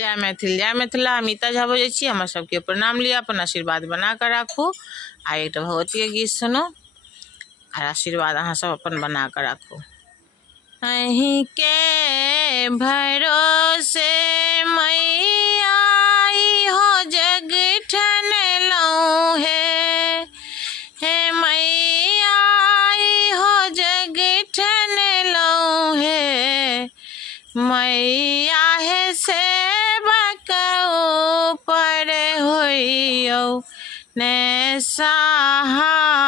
जय मैथिल जय मिथिला। अमिता झा बजे छी। हमर सबके प्रणाम लिया, अपन आशीर्वाद बना कर राखू। आ एक भगवती के गीत सुनो और आशीर्वाद अहाँ सब अपन बना कर राखू। अहीं के भरोसे मैया हो जग ठनलौं हे मैया हो जग ठनलौं हे मैया हे सेवक ऊपर होइयौ ने सहाय।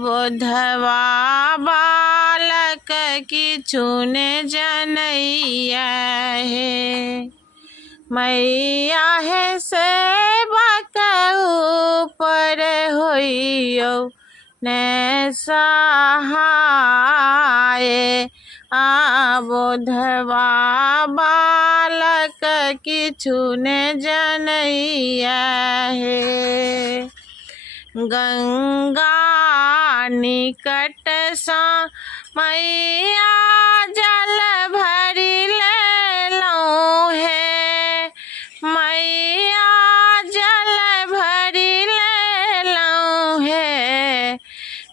बोधवा बालक किछु ने जनैया हे मैया हे सेवक ऊपर होइयौ ने सहाय। बोधवा बालक किछु ने जनैया हे। गंगा निकट सँ मैया जल भरि लेलौं हे मैया जल भरि लेलौं हे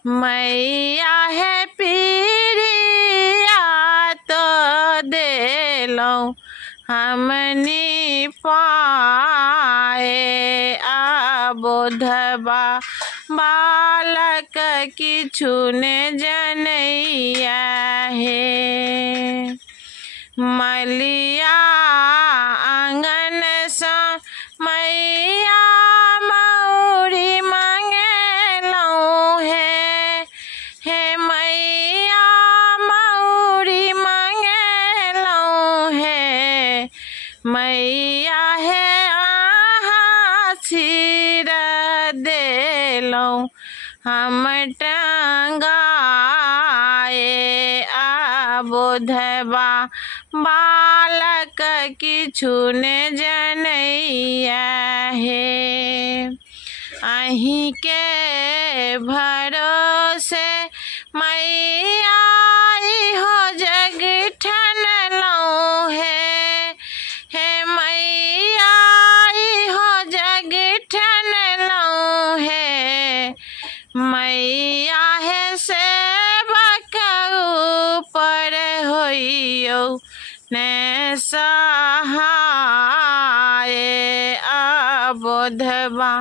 मैया हे पीरिया तो देलौं हमनी पाए। बोधवा बालक किछु ने जनैया हे। मलिया आंगन सँ मैया मौरी मंगेलौं हे मैया मौरी मंगेलौं हे मैया हे आहाँ सिर देलौं हम टंगाए। बोधवा बालक किछु ने जनैया हे। अहीं के भरोसे मैया हो जग ठनलौं हे मैया हो जग ठनलौं हे मैया हे सेवक ऊपर होइयौ ने सहाय। बोधवा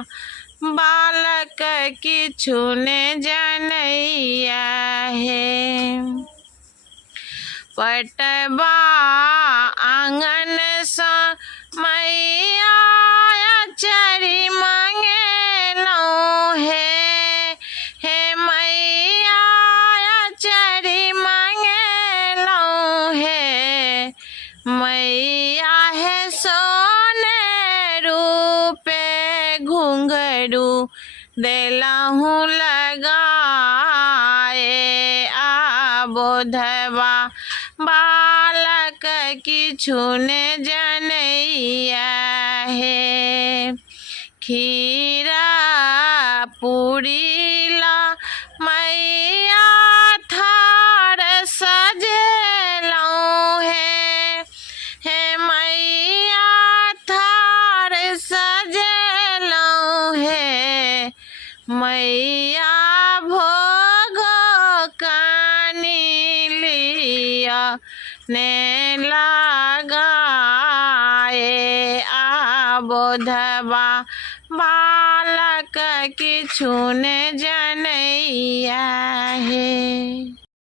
बालक किछु ने जनैया हे। पटवा आंगन सँ मैया चरी मंगेलौं हे मैया चरी मंगेलौं हे मैया हे सोने रूपे घुंघरू देलहुँ लगाए। बोधवा बालक किछु ने जनैया हे। खीरा पूरी ला मैया थार सजेलौं हे मैया थार सजेलौं हे मैया भोगो कानी लिया ने लगाए। बोधवा बालक किछु ने जन